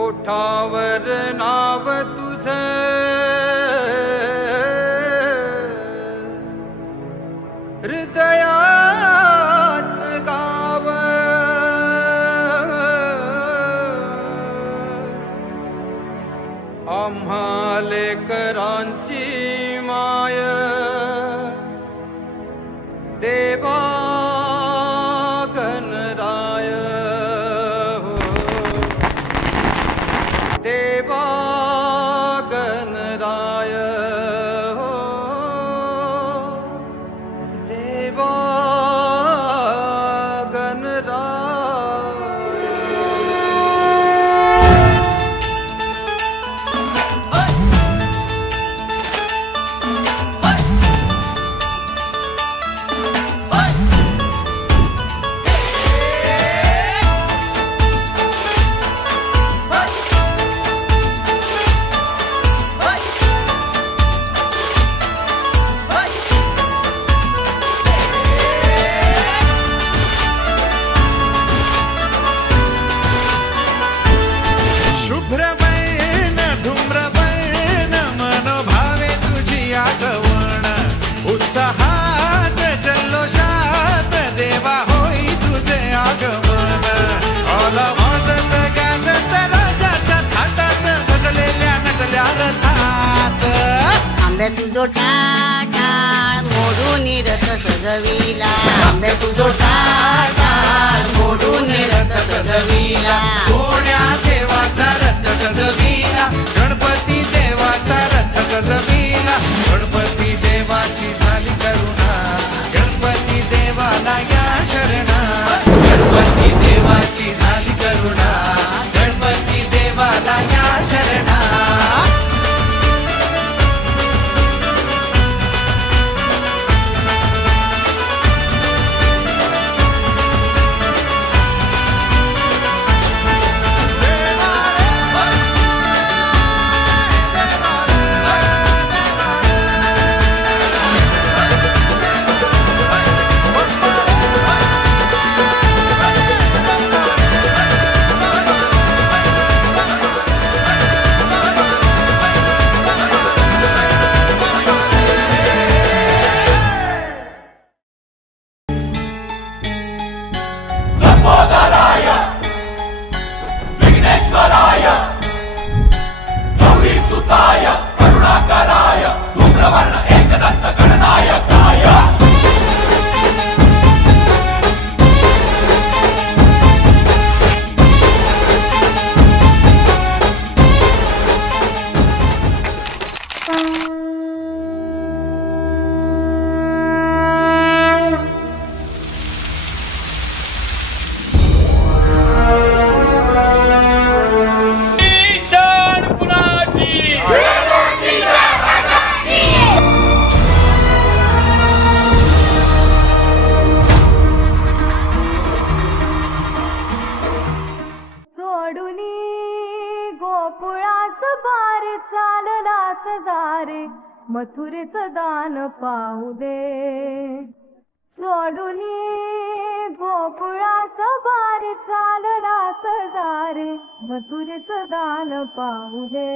ओठावर नाव तुझे हृदयात गाव आम्हा लेकरांची माय देवा गणराय हो देवा गणराय हो देवा शुभ्रवर्ण धूम्रवर्ण मनोभावे तुझी आठवण उत्साहात जल्लोषात देवा होई तुझे आगमन आला वाजत गाजत राजाच्या थाटात सजलेल्या नटल्या रथात आंबे तुझो टाळ मोडून रथ सजविला आंबे तुझो टाळ मोडून रथ सजविला कोण्या देवाचा रथ सजविला गणपती देवाचा रथ सजविला गणपती देवाची झाली करुणा गणपती देवाला या शरणा गणपती देवाची झाली करुणा गणपती देवाला या शरणा लंबोदराय विघ्नेश्वराय गौरीसुताय करुणाकराय धूम्रवर्ण एकदंत गणनायकाय मथुरेचं दान पाहू दे सोडून गोकुळास बारी चालला सदारे मथुरेचं दान पाहू दे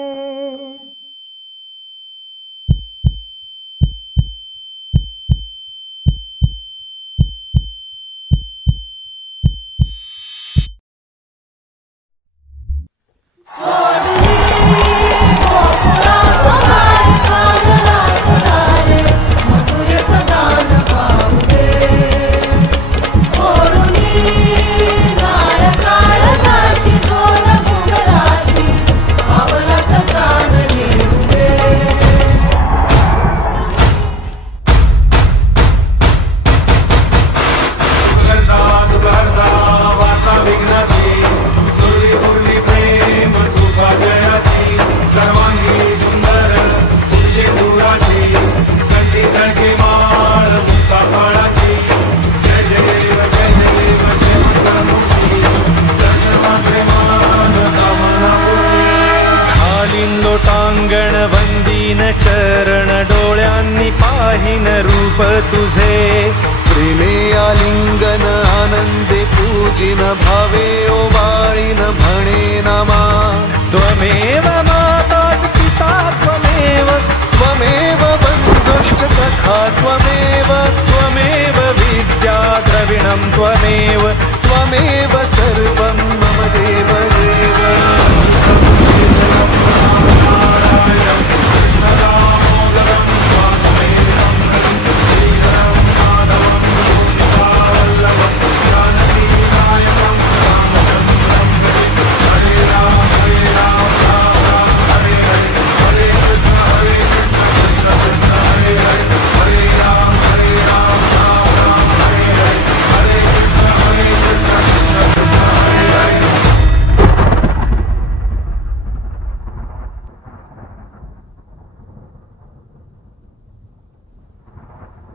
लोटांगण वंदीन चरण डोळ्यांनी पाहिन रूप तुझे प्रेमे आलिंगन आनंद आनन्दे पूजिन भावे ओवाळिन भने नमा त्वमेव माता पिता त्वमेव त्वमेव बन्धुश्च सखा त्वमेव त्वमेव विद्या द्रविणं त्वमेव